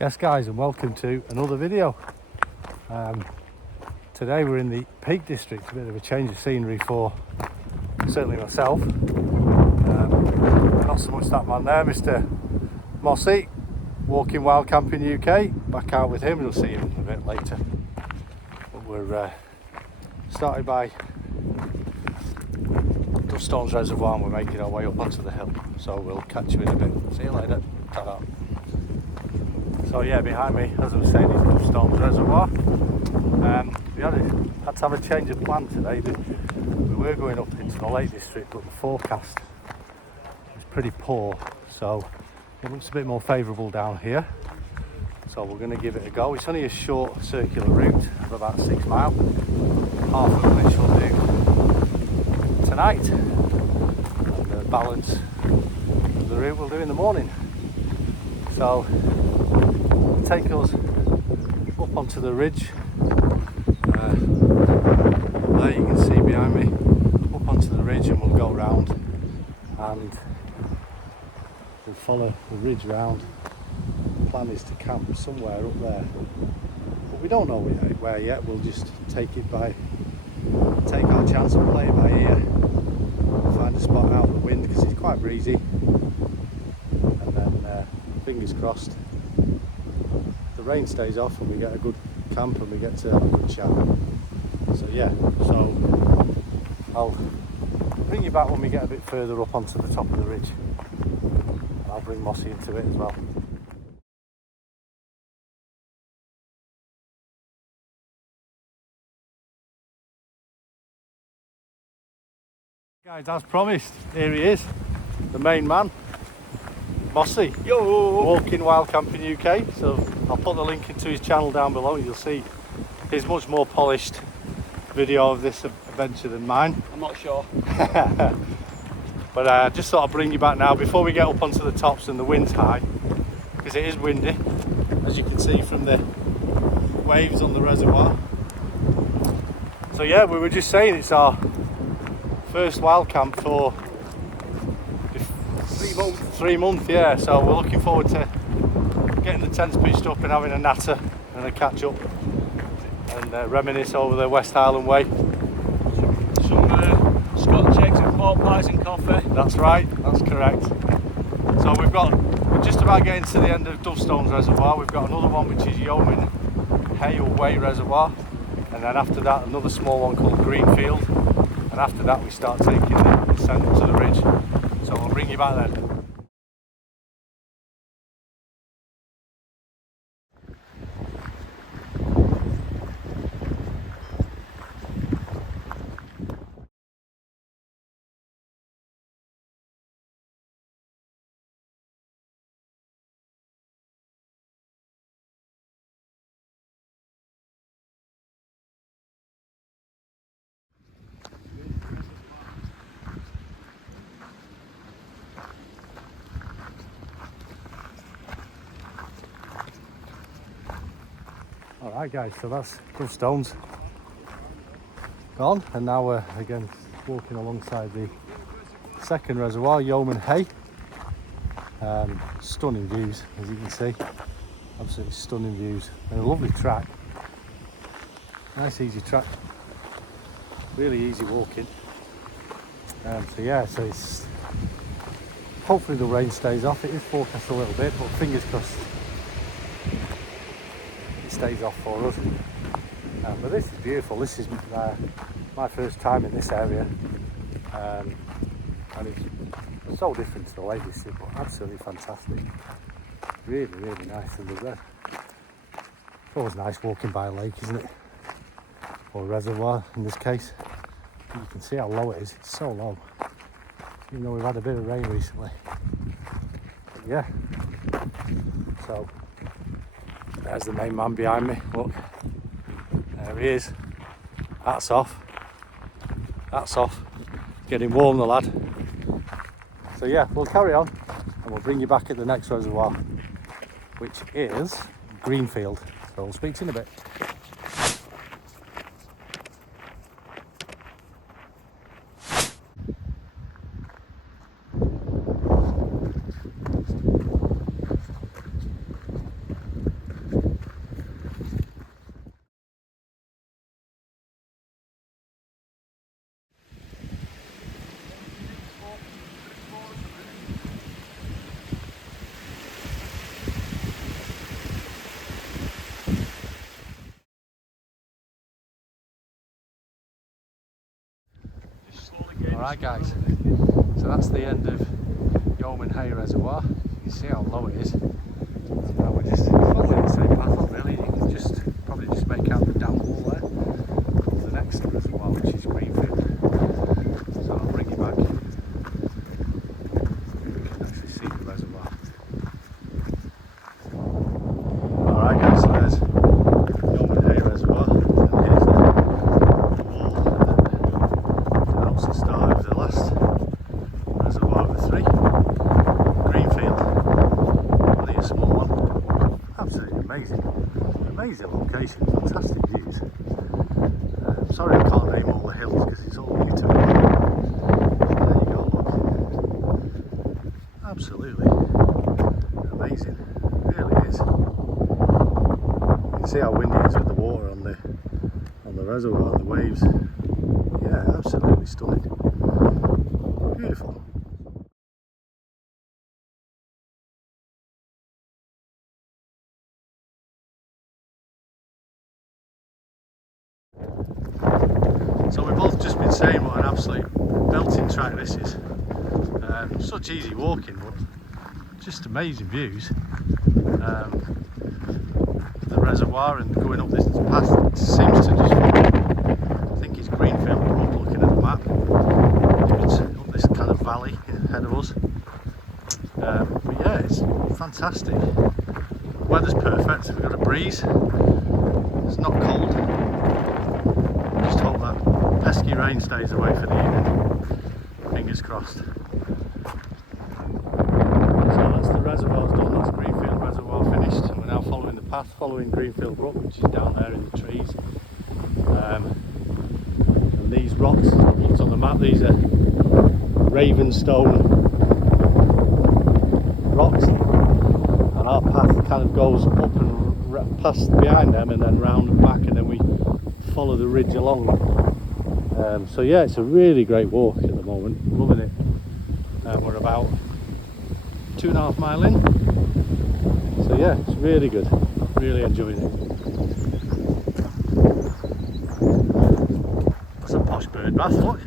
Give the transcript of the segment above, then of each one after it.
Yes guys, and welcome to another video. Today we're in the Peak District, a bit of a change of scenery for certainly myself. Not so much that man there, Mr. Mossy, Walking Wild Camping UK, back out with him, you'll see him a bit later. But we're started by Dove Stone Reservoir and we're making our way up onto the hill. So we'll catch you in a bit. See you later. Ta-da. So yeah, behind me, as I was saying, is Dove Stone Reservoir. We had to have a change of plan today. We were going up into the Lake District, but the forecast was pretty poor, so it looks a bit more favourable down here. So we're going to give it a go. It's only a short circular route of about 6 miles, half of which we'll do tonight, and the balance of the route we'll do in the morning. So take us up onto the ridge. There you can see behind me, up onto the ridge, and we'll go round and we'll follow the ridge round. The plan is to camp somewhere up there, but we don't know where yet. We'll just take our chance and play it by ear, find a spot out of the wind because it's quite breezy, and then fingers crossed the rain stays off and we get a good camp and we get to have a good chat. So yeah, so I'll bring you back when we get a bit further up onto the top of the ridge, and I'll bring Mossy into it as well. Guys, as promised, here he is, the main man, Mossy. Yo! Walking Wild Camping UK. So I'll put the link into his channel down below. You'll see his much more polished video of this adventure than mine. I'm not sure. But I just thought I'd bring you back now before we get up onto the tops and the wind's high, because it is windy, as you can see from the waves on the reservoir. So yeah, we were just saying it's our first wild camp for 3 months, yeah, so we're looking forward to getting the tents pitched up and having a natter and a catch up and reminisce over the West Highland way. Some Scotch eggs and pork pies and coffee. That's right, that's correct. So we're just about getting to the end of Dove Stone Reservoir. We've got another one which is Yeoman Reservoir, and then after that another small one called Greenfield, and after that we start taking the descent to the ridge. So I'll bring you back then. Alright guys, so that's Dove Stone's gone, and now we're again walking alongside the second reservoir, Yeoman. Stunning views, as you can see, absolutely stunning views, and a lovely track, nice easy track, really easy walking. So yeah, so it's hopefully the rain stays off. It is forecast a little bit, but fingers crossed stays off for us. But this is beautiful. This is my first time in this area, and it's so different to the Lake District, but absolutely fantastic. Really, really nice. And always nice walking by a lake, isn't it? Or a reservoir in this case. You can see how low it is. It's so low. Even though we've had a bit of rain recently. But yeah. So there's the main man behind me. Look. There he is. That's off. That's off. Getting warm, the lad. So yeah, we'll carry on and we'll bring you back at the next reservoir, which is Greenfield. So we'll speak to you in a bit. Alright guys, so that's the end of Yeoman Reservoir. You can see how low it is. So now we're just following the same path on really. You can just probably just make out the down wall there of the next reservoir, which is Greenfield. So I'll bring you back. You can actually see the reservoir. Alright guys, so there's Yeoman Reservoir. And here's the wall that denotes the start of the last reservoir of the three. Greenfield, only a small one. Absolutely amazing. Amazing location, fantastic views. Sorry I can't name all the hills because it's all new to me. There you go, look. Absolutely amazing. It really is. You can see how windy it is with the water on the reservoir and the waves. Yeah, absolutely stunning. Beautiful. So we've both just been saying what an absolute belting track this is. Such easy walking, but just amazing views. The reservoir and going up this path, it seems to just, I think it's Greenfield we're up looking at the map. It's up this kind of valley ahead of us. But yeah, it's fantastic. The weather's perfect, we've got a breeze, it's not cold. Just hope that pesky rain stays away for the evening. Fingers crossed. So that's the reservoir's done, that's Greenfield Reservoir finished. And we're now following the path, following Greenfield Brook, which is down there in the trees. And these rocks, I've looked on the map, these are Ravenstone rocks. And our path kind of goes up and past behind them and then round and back, and then we follow the ridge along. So yeah, it's a really great walk at the moment, loving it. We're about 2.5 miles in, so yeah, it's really good, really enjoying it. That's a posh bird bath, look.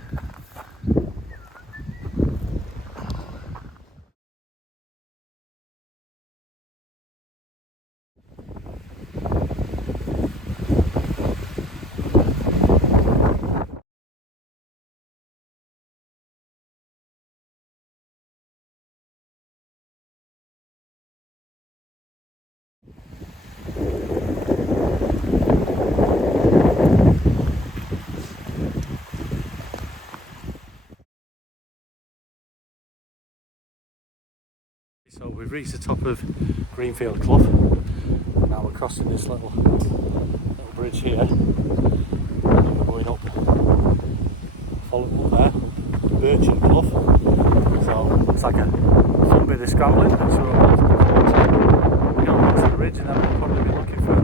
So we've reached the top of Greenfield Clough. Now we're crossing this little bridge here. And then we're going up, following up there, Birchen Clough. So it's like a fun bit of scrambling. So we're going up to the ridge and then we'll probably be looking for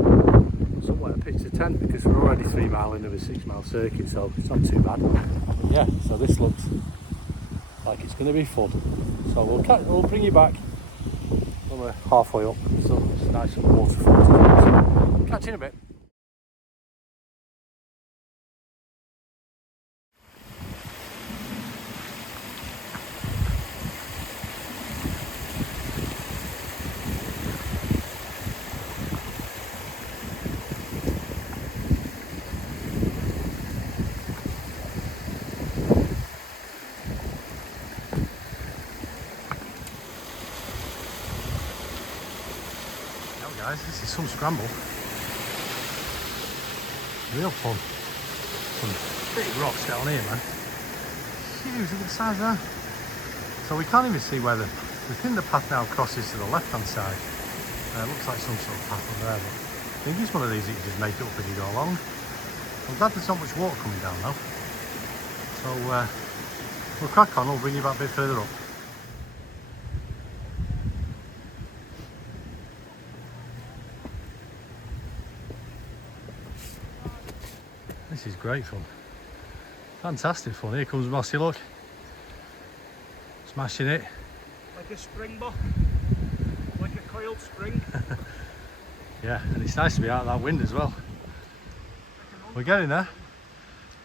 somewhere to pitch a tent because we're already 3 miles into a 6 mile circuit, so it's not too bad. But yeah, so this looks like it's going to be fun. So we'll bring you back when we're halfway up, so it's nice and waterfall. So catch you in a bit. Guys, this is some scramble. Real fun. Some big rocks down here, man. Huge, look at the size of that. So we can't even see where the think the path now crosses to the left hand side. Looks like some sort of path up there, but I think it's one of these that you just make it up as you go along. I'm glad there's not much water coming down though. So we'll crack on, we'll bring you back a bit further up. This is great fun. Fantastic fun. Here comes Mossy, look. Smashing it. Like a springbok. Like a coiled spring. Yeah, and it's nice to be out of that wind as well. We're getting there.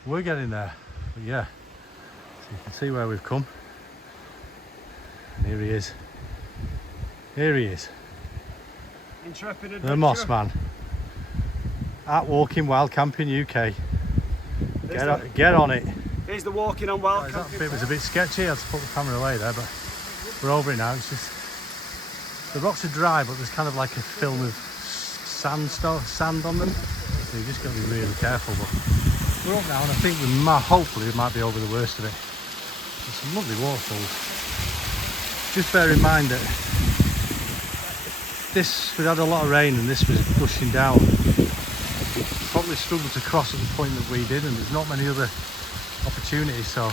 We're getting there. But yeah, so you can see where we've come. And here he is. Here he is. Intrepid adventurer. The Moss Man. At Walking Wild Camping UK. Get on it. Here's the walking on wild That camping. bit was a bit sketchy. I had to put the camera away there, but we're over it now. It's just the rocks are dry, but there's kind of like a film of sand on them. So you just got to be really careful. But we're up now, and I think hopefully we might be over the worst of it. There's some lovely waterfalls. Just bear in mind that we had a lot of rain, and this was gushing down. We probably struggled to cross at the point that we did, and there's not many other opportunities, so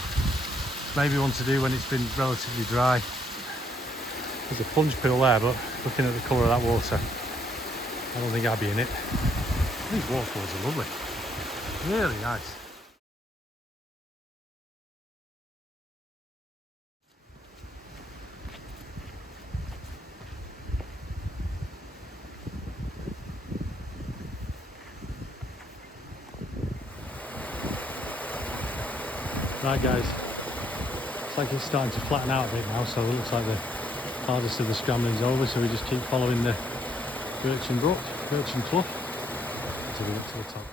maybe one to do when it's been relatively dry. There's a plunge pool there, but looking at the colour of that water, I don't think I'd be in it. These waterfalls are lovely, really nice. Right guys, looks like it's starting to flatten out a bit now, so it looks like the hardest of the scrambling's over, so we just keep following the Birchen Clough until we get to the top.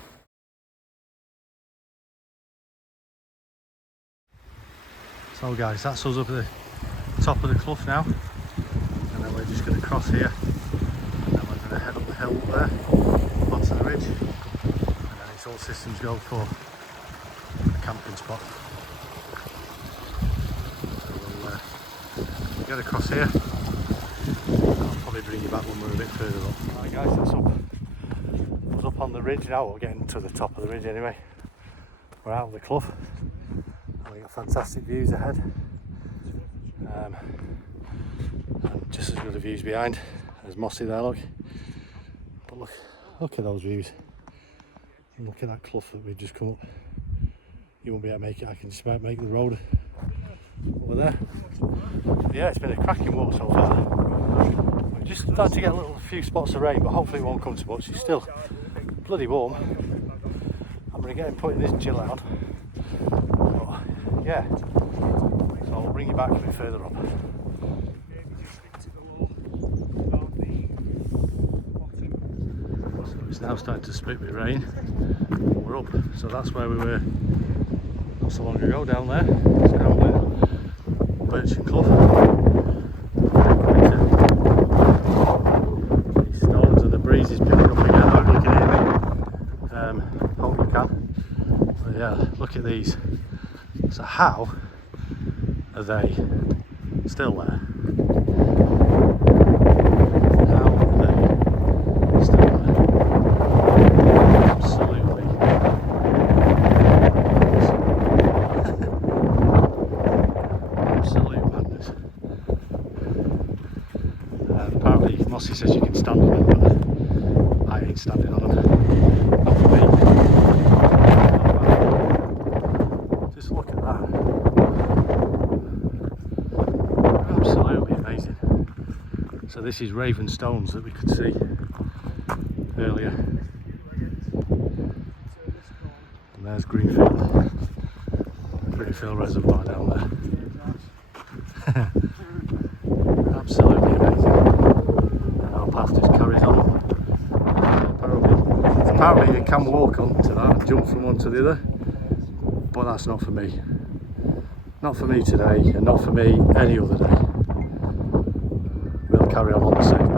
So guys, that's us up at the top of the clough now, and then we're just going to cross here, and then we're going to head up the hill up there, onto the ridge, and then it's all systems go for the camping spot. Get across here. I'll probably bring you back when we're a bit further up. Right guys, that's up. We're up on the ridge now. We're getting to the top of the ridge anyway. We're out of the clough. And we got fantastic views ahead. And just as good a views behind. There's Mossy there, look. But look at those views. And look at that clough that we've just come up. You won't be able to make it. I can just about make the road over there. Yeah, it's been a cracking walk so far. We've just started to get a few spots of rain, but hopefully it won't come too much. It's still bloody warm. I'm going to get him putting this chill out. But, yeah, so I'll bring you back a bit further up. So it's now starting to split with rain. We're up, so that's where we were not so long ago, down there. Scrambling. Birchen Clough. These stones and the breeze is picking up again. I hope you can hear me. Hope you can. But yeah, look at these. So how are they still there? How are they still there? Absolutely. Absolute madness. Apparently Mossy says you can stand on them, but I ain't standing on them. Not for me. Just look at that. Absolutely amazing. So this is Raven Stones that we could see earlier. And there's Greenfield Reservoir down there. Absolutely amazing. And our path just carries on. Apparently you can walk onto that and jump from one to the other, but that's not for me. Not for me today, and not for me any other day. We'll carry on the same.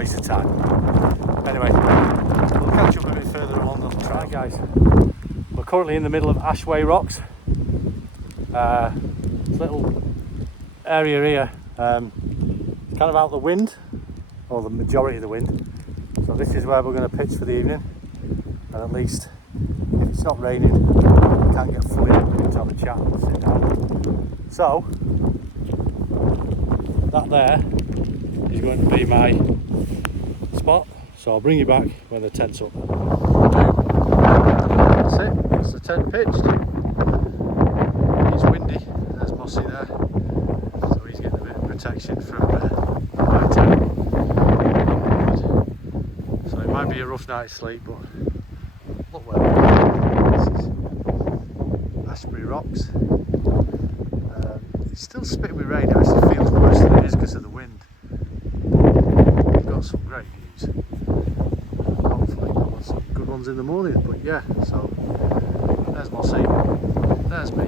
waste of time. Anyway, we'll catch up a bit further along the trail. Right guys, we're currently in the middle of Ashway Rocks. Little area here, it's kind of out the wind, or the majority of the wind. So this is where we're going to pitch for the evening. And at least, if it's not raining, we can get fully to have a chat and sit down. So, that there is going to be my spot. So I'll bring you back when the tent's up. That's it, that's the tent pitched. It's windy, there's Mossy there. So he's getting a bit of protection from my tent. So it might be a rough night's sleep, but look where we're. This is Ashway Rocks. It's still spitting with rain, it actually feels worse than it is because of the wind. But we've got some great views. Hopefully we'll have some good ones in the morning, but yeah, so there's Mossy, there's me.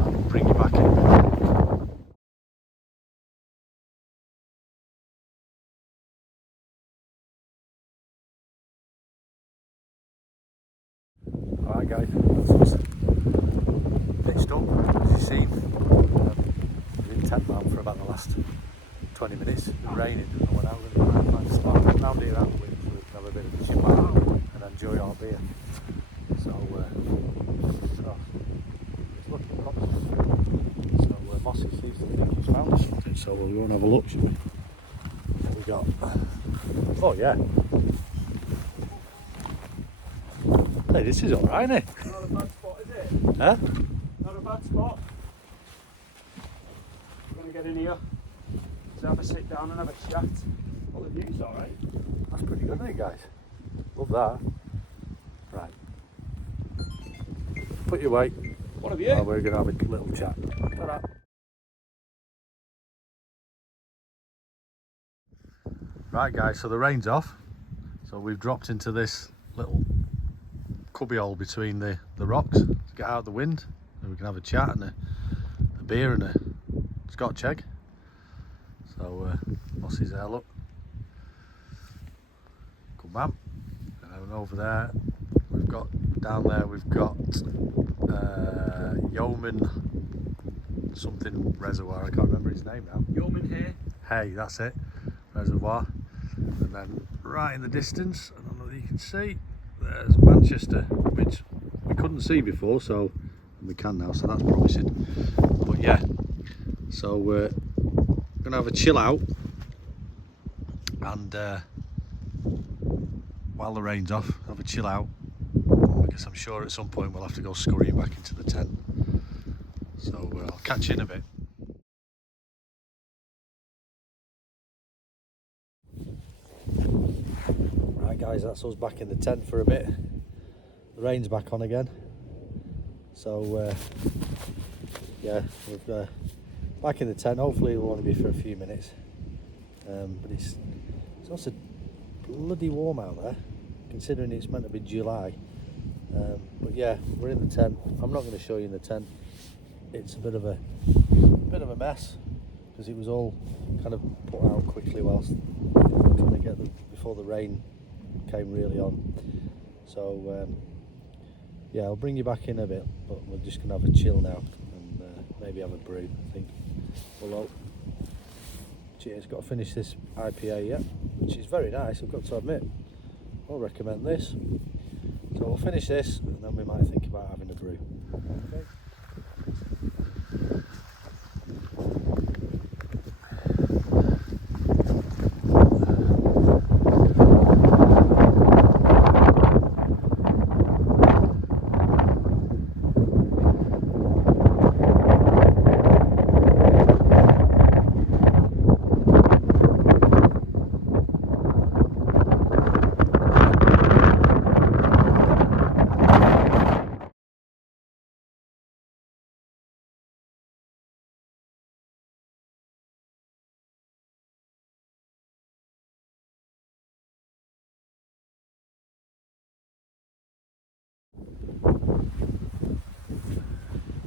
I'll bring you back in a bit. Alright guys, that's us pitched up, as you've seen. We've been tent bound for about the last 20 minutes. It's been raining. I went out and find a spot round here out the wind so we can have a bit of a chill out and enjoy our beer. So it's looking promising. So Mossy seems to think he's found us something, so we'll go and have a look, shall we? What we got? Oh yeah. Hey, this is alright, isn't it? Not a bad spot, is it? Huh? Not a bad spot. We're going to get in here to have a sit down and have a chat. Well, the view's alright. That's pretty good, isn't it, guys? Love that. Right. Put your weight. What have you? Oh, we're going to have a little chat. Ta-da. Right, guys, so the rain's off. So we've dropped into this little cubby hole between the rocks to get out of the wind, and we can have a chat and a beer and a Scotch egg. So Mossy's there, look. Good man. And over there we've got, down there we've got Yeoman something reservoir, I can't remember his name now. Yeoman here. Hey, that's it, reservoir. And then right in the distance, I don't know if you can see, there's Manchester, which we couldn't see before, so we can now, so that's promising. But yeah, so we're gonna have a chill out, and while the rain's off, have a chill out, because I'm sure at some point we'll have to go scurrying back into the tent. So I'll catch you in a bit. Right guys, that's us back in the tent for a bit. The rain's back on again, so yeah, we're back in the tent. Hopefully it'll only be for a few minutes, but it's also bloody warm out there, considering it's meant to be July. But yeah, we're in the tent. I'm not going to show you in the tent. It's a bit of a mess, because it was all kind of put out quickly whilst trying to get before the rain came really on. So yeah, I'll bring you back in a bit, but we're just gonna have a chill now and maybe have a brew, I think. Well, cheers. Got to finish this IPA yet, which is very nice, I've got to admit. I'll recommend this. So we'll finish this and then we might think about having a brew. Okay.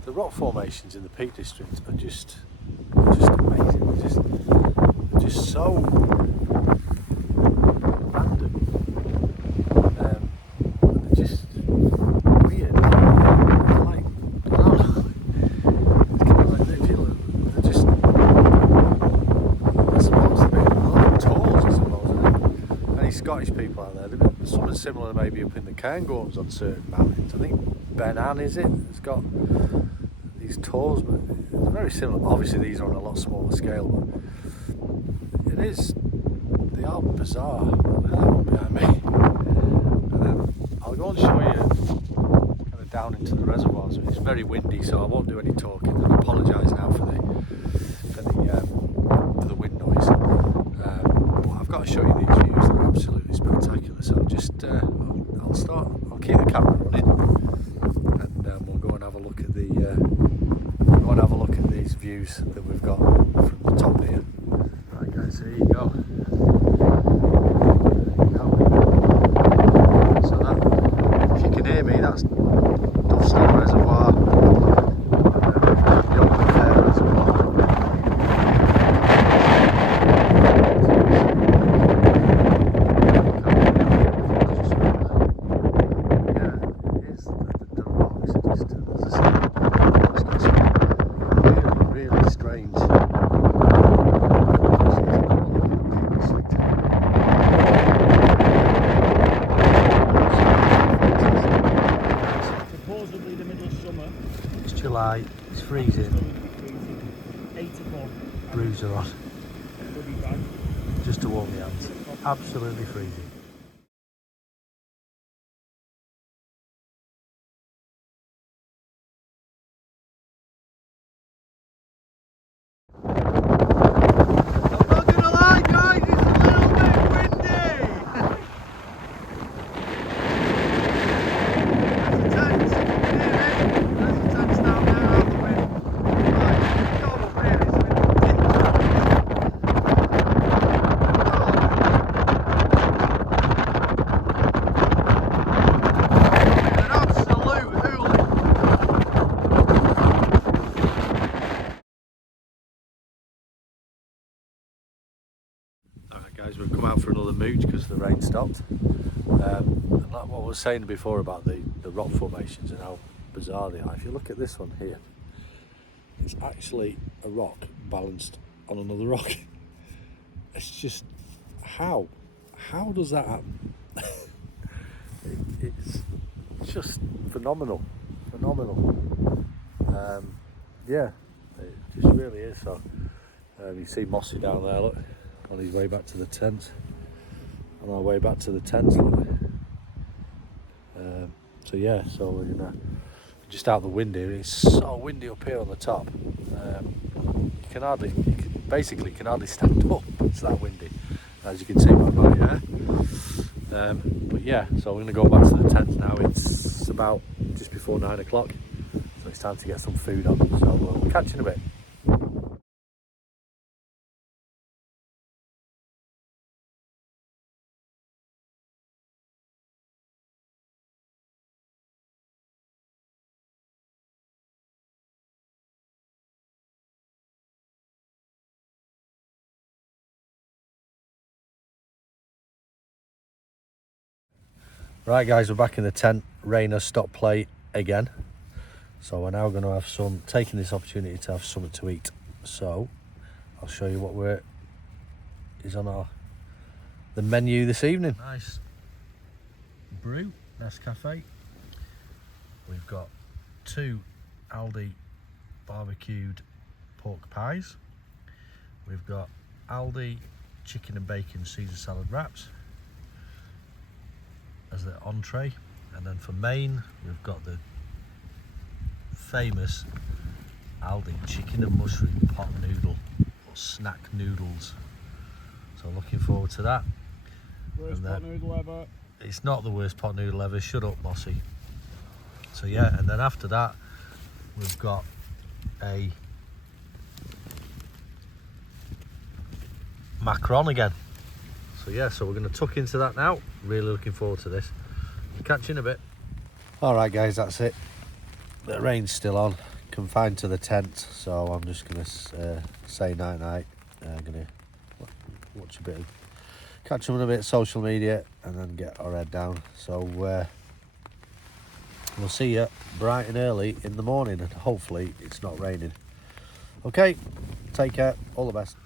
The rock formations in the Peak District are just amazing. They're just so just weird. Like, I don't know. It's kind of like they feel they're just, I suppose they're a bit tall, I suppose. Any Scottish people out there, they've been something similar maybe up in the Cairngorms on certain mountains. I think Ben Ann, is it? It's got these tours, but it's very similar. Obviously these are on a lot smaller scale, but it is, they are bizarre. That one behind me. And then I'll go and show you kind of down into the reservoirs. It's very windy, so I won't do any talking. I apologise now for the wind noise. But I've got to show you these views. They're absolutely spectacular. So I'll keep the camera running, and we'll go and have a look at these views that we've got from the top here. Right guys, here you go. So that, if you can hear me, that's Dove Stone Reservoir, Yeoman Reservoir. July, it's freezing. 84. Bruiser on. Just to warm the hands. Absolutely freezing. I'm not gonna lie guys, it's a little bit windy! There's a tent, can you hear me? There's a tent down there out the wind. Right, come up here, it's an absolute hoolie. Alright guys, we've come out for another mooch because the rain stopped. And like what I was saying before about the rock formations and how bizarre they are. If you look at this one here, it's actually a rock balanced on another rock. It's just, how does that happen? It's just phenomenal. Yeah, it just really is. So you see Mossy down there, look, on his way back to the tent. On our way back to the tents, look. So yeah, so we're gonna just out the window. It's so windy up here on the top. You can hardly stand up. It's that windy, as you can see by my hair. But yeah, so we're gonna go back to the tent now. It's about just before 9 o'clock, so it's time to get some food on. So we'll catch you in a bit. Right guys, we're back in the tent. Rain has stopped play again. So we're now going to have taking this opportunity to have something to eat. So I'll show you what is on the menu this evening. Nice brew, Nescafe. We've got 2 Aldi barbecued pork pies. We've got Aldi chicken and bacon Caesar salad wraps as the entree, and then for main we've got the famous Aldi chicken and mushroom pot noodle or snack noodles. So looking forward to that. Worst pot noodle ever. It's not the worst pot noodle ever, shut up Mossy. So yeah, and then after that we've got a macaron again. So yeah, so we're going to tuck into that now. Really looking forward to this. Catch you in a bit. Alright guys, that's it. The rain's still on, confined to the tent, so I'm just going to say night night. Going to watch catch up on a bit of social media and then get our head down. So We'll see you bright and early in the morning, and hopefully it's not raining. Okay, take care, all the best.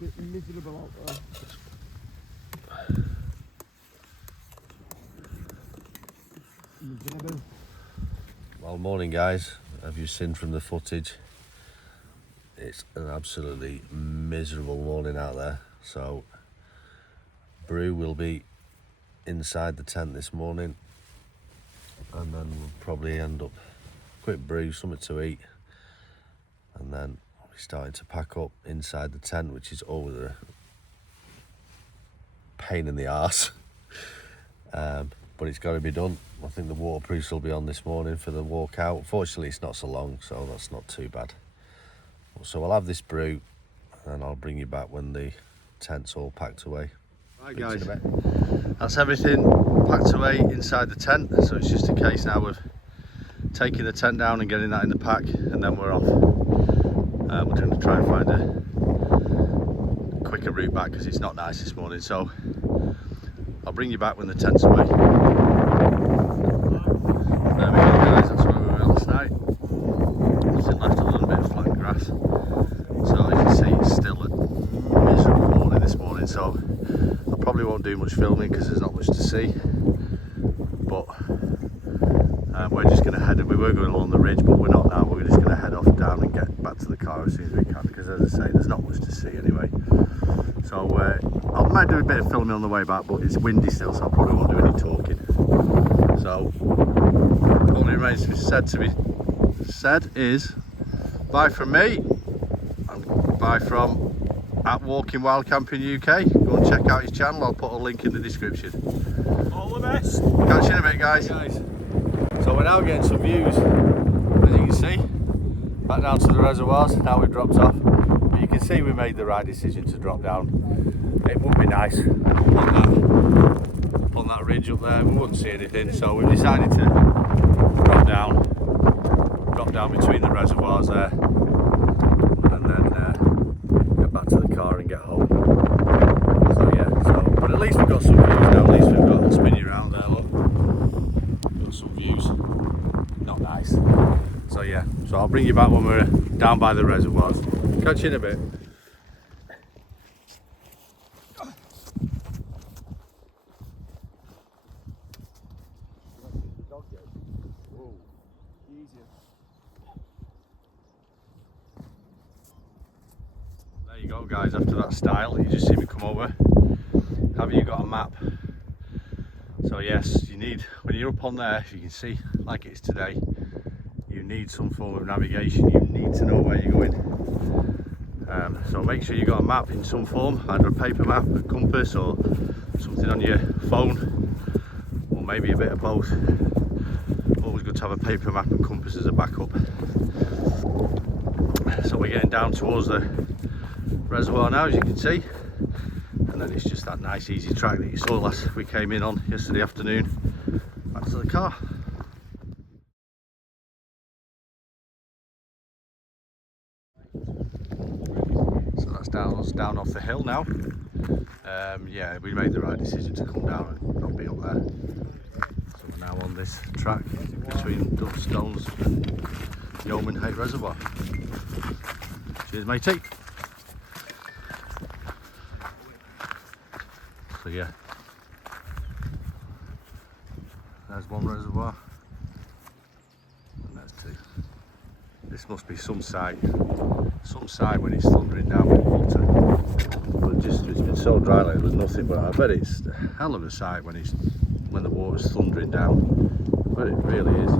Bit miserable out there. Miserable. Well, morning guys. Have you seen from the footage? It's an absolutely miserable morning out there. So Brew will be inside the tent this morning, and then we'll probably end up quick brew, something to eat, and then we're starting to pack up inside the tent, which is always a pain in the arse. But it's got to be done. I think the waterproofs will be on this morning for the walk out. Fortunately, it's not so long, so that's not too bad. So I'll have this brew, and I'll bring you back when the tent's all packed away. Right guys, that's everything packed away inside the tent. So it's just a case now of taking the tent down and getting that in the pack, and then we're off. We're going to try and find a quicker route back because it's not nice this morning. So I'll bring you back when the tent's away. There we go guys, that's where we were last night. Nothing left, a little bit of flat grass. So as you can see, it's still a miserable morning this morning, so I probably won't do much filming because there's not much to see. But we're just going to head, we were going along the ridge, but we're not now. We're just going to head off down and get back to the car as soon as we can, because as I say, there's not much to see anyway. So I might do a bit of filming on the way back, but it's windy still, so I probably won't do any talking. So all that remains to be said is bye from me, and bye from at Walking Wild Camping UK. Go and check out his channel, I'll put a link in the description. All the best. Catch you in a bit guys. So we're now getting some views, as you can see, back down to the reservoirs. Now we've dropped off, but you can see we made the right decision to drop down. It would be nice up on that ridge up there, we wouldn't see anything, so we've decided to drop down between the reservoirs there, and then get back to the car and get home. So yeah, but at least we've got some views now. At least we've got a spinny around there, look. Got some views, not nice. So yeah, so I'll bring you back when we're down by the reservoirs. Catch you in a bit. There you go guys, after that style, you just see me come over. Have you got a map? So yes, you need, when you're up on there, if you can see, like it is today, you need some form of navigation. You need to know where you're going. So make sure you've got a map in some form, either a paper map, a compass, or something on your phone, or maybe a bit of both. Always good to have a paper map and compass as a backup. So we're getting down towards the reservoir now, as you can see, and then it's just that nice easy track that you saw last we came in on yesterday afternoon. Back to the car. So that's down off the hill now. Yeah, we made the right decision to come down and not be up there. So we're now on this track between Dove Stones and Yeoman Reservoir. Cheers matey. So yeah, there's one reservoir and there's two. This must be some site when it's thundering down with water. so dry, like there was nothing, but I bet it's a hell of a sight when the water's thundering down. But it really is.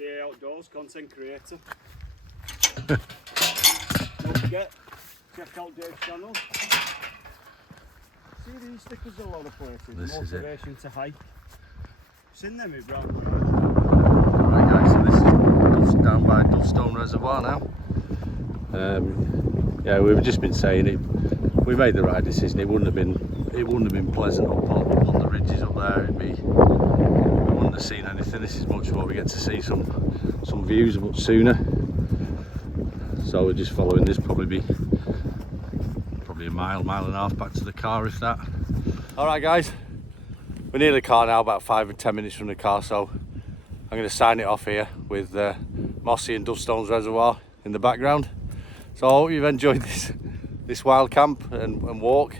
Yeah, outdoors content creator. Don't forget, check out Dave's channel. See these stickers a lot of places. This is it. Motivation to hike. Seen them, my bro? Right guys, so this is down by Dove Stone Reservoir now. Yeah, we've just been saying it. We made the right decision. It wouldn't have been pleasant up on the ridges up there. We wouldn't have seen anything. This is much more. We get to see some views a bit sooner. So we're just following this. Probably a mile and a half back to the car, if that. All right, guys. We're near the car now, about 5 or 10 minutes from the car. So I'm going to sign it off here with Mossy and Dove Stone's Reservoir in the background. So I hope you've enjoyed this wild camp and walk.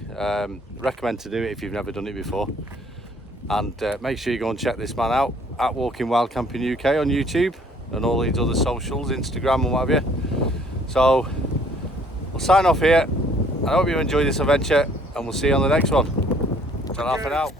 Recommend to do it if you've never done it before. And make sure you go and check this man out at Walking Wild Camping UK on YouTube and all these other socials, Instagram and what have you. So we'll sign off here. I hope you enjoyed this adventure and we'll see you on the next one. Ta-ra for now.